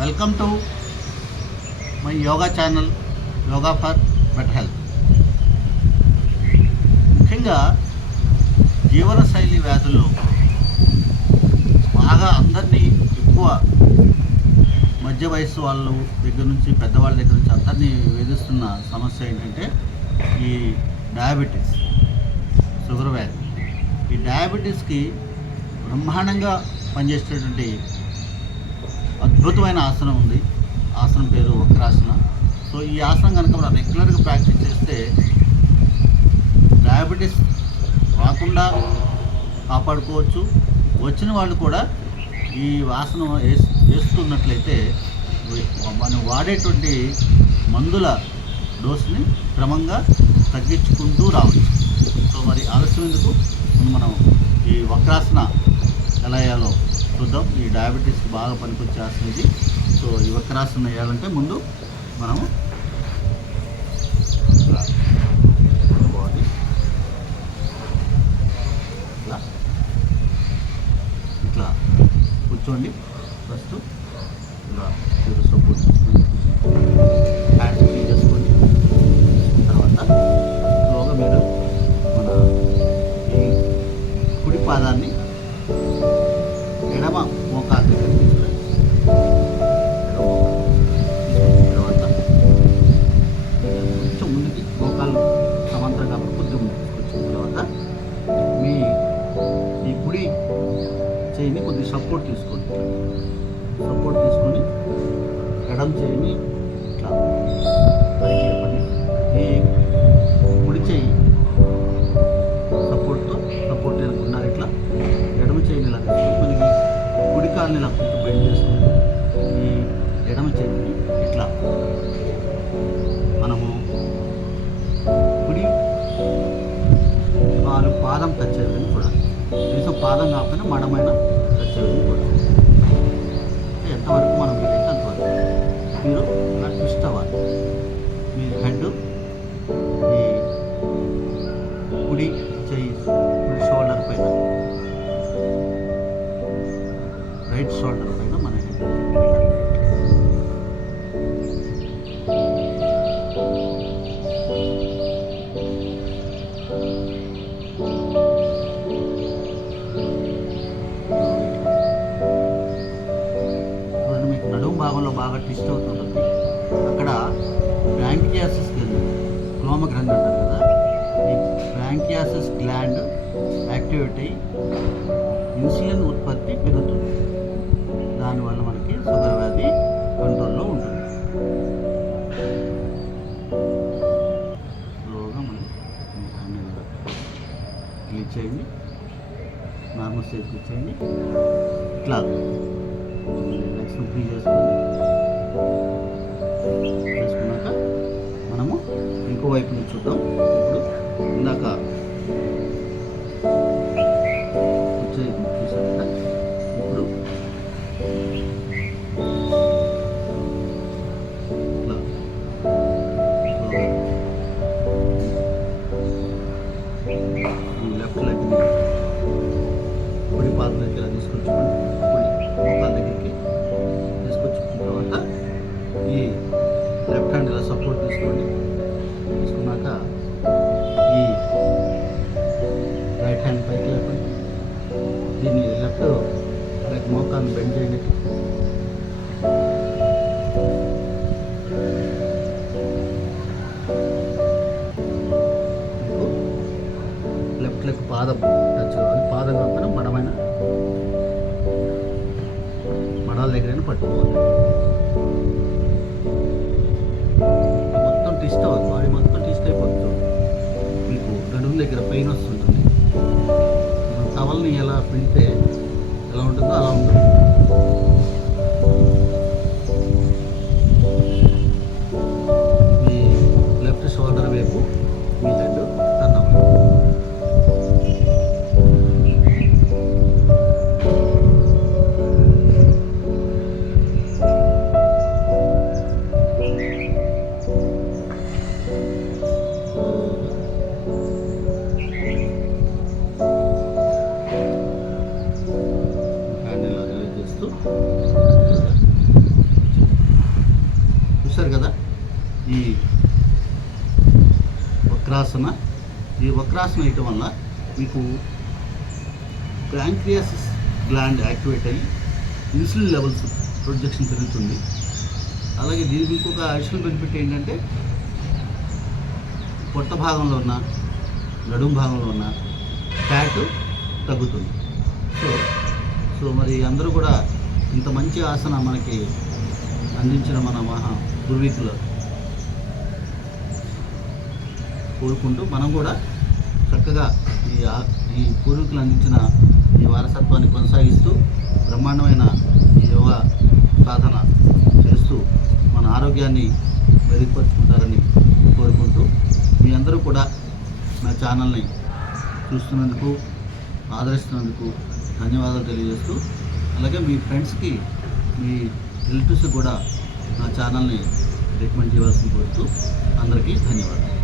Welcome to my yoga channel yoga for better health ముఖ్యంగా జీవనశైలి వ్యాధుల్లో బాగా అందరినీ ఎక్కువ మధ్య వయస్సు వాళ్ళు దగ్గర నుంచి పెద్దవాళ్ళ దగ్గర నుంచి అందరినీ వేధిస్తున్న సమస్య ఏంటంటే ఈ డయాబెటీస్ షుగర్ వ్యాధి. ఈ డయాబెటీస్కి బ్రహ్మాండంగా పనిచేసేటటువంటి అద్భుతమైన ఆసనం ఉంది. ఆసనం పేరు వక్రాసన. సో ఈ ఆసనం కనుక మనం రెగ్యులర్గా ప్రాక్టీస్ చేస్తే డయాబెటీస్ రాకుండా కాపాడుకోవచ్చు. వచ్చిన వాళ్ళు కూడా ఈ ఆసనం వేస్ వేస్తున్నట్లయితే మనం వాడేటువంటి మందుల డోస్ని క్రమంగా తగ్గించుకుంటూ రావచ్చు. సో మరి ఆలస్యం ఎందుకు? మనం ఈ వక్రాసన ఎలా వేయాలో చూద్దాం. ఈ డయాబెటీస్కి బాగా పనికొచ్చే ఇది. సో ఈ వక్రాసన వేయాలంటే ముందు మనము బాడీ ఇట్లా ఇట్లా కూర్చోండి. ఫస్ట్ ఇలా చేతులు సపోర్ట్ చేసుకొని హ్యాండ్స్ ఫ్రీ చేసుకోండి తర్వాత స్లోగా మీరు మన ఈ కుడి పాదాన్ని మోకాలు దగ్గర తీసుకురండి తర్వాత కొంచెం ముందుకి మోకాలు సమాంతరం కాబట్టి కొంచెం ముందుకు తర్వాత మీ ఈ కుడి చేయిని కొద్దిగా సపోర్ట్ తీసుకోండి సపోర్ట్ తీసుకొని ఎడం చేయిని పాదం కాకపోయినా బ్రాంకియాసిస్ క్లోమ గ్రంథి అంటారు కదా. ఈ బ్రాంకియాసిస్ గ్లాండ్ యాక్టివేట్ అయ్యి ఇన్సులిన్ ఉత్పత్తి పెరుగుతుంది. దానివల్ల మనకి షుగర్ వ్యాధి కంట్రోల్లో ఉంటుంది. స్లోగా మనం దాన్ని కూడా చేయండి నార్మల్ స్టేజ్కి వచ్చేయండి. ఇట్లా. నెక్స్ట్ ఫ్రీ చేసుకోండి చేసుకున్నాక మనము ఇంకో వైపు నుంచి చూద్దాం. ఇప్పుడు ఇందాక తీసుకోండి తీసుకున్నాక ఈ రైట్ హ్యాండ్ పైకి లేపండి. దీన్ని లెఫ్ట్ లైక్ మోకాన్ని బెండ్ చేయండి. లెఫ్ట్ లెగ్ పాదం టచ్ కావాలి పాదం కాకపోయినా మడమైన మడాల దగ్గరైనా పట్టుకోవాలి. టిస్ట్ అవ్వదు బాడీ మొత్తం టిస్ట్ అయిపోతుంది మీకు నడుము దగ్గర పెయిన్ వస్తుంటుంది. మనం టవల్ని ఎలా పిండితే ఎలా ఉంటుందో అలా ఉంటుంది. చూశారు కదా? ఈ వక్రాసన. ఈ వక్రాసన వేయటం వల్ల మీకు ప్యాంక్రియాస్ గ్లాండ్ యాక్టివేట్ అయ్యి ఇన్సులిన్ లెవెల్స్ ప్రొడక్షన్ పెరుగుతుంది. అలాగే దీనికి ఇంకొక అడిషనల్ బెనిఫిట్ ఏంటంటే పొట్ట భాగంలో ఉన్న నడుము భాగంలో ఉన్న ఫ్యాట్ తగ్గుతుంది. సో సో మరి అందరూ కూడా ఇంత మంచి ఆసన మనకి అందించిన మన మహా పూర్వీకులు కోరుకుంటూ మనం కూడా చక్కగా ఈ ఈ పూర్వీకులు అందించిన ఈ వారసత్వాన్ని కొనసాగిస్తూ బ్రహ్మాండమైన ఈ యోగా సాధన చేస్తూ మన ఆరోగ్యాన్ని మెరుగుపరుచుకుంటారని కోరుకుంటూ మీ అందరూ కూడా నా ఛానల్ని చూస్తున్నందుకు ఆదరిస్తున్నందుకు ధన్యవాదాలు తెలియజేస్తూ అలాగే మీ ఫ్రెండ్స్కి మీ రిలేటివ్స్ కూడా నా ఛానల్ని రికమెండ్ చేయవలసింది కోరుతూ అందరికీ ధన్యవాదాలు.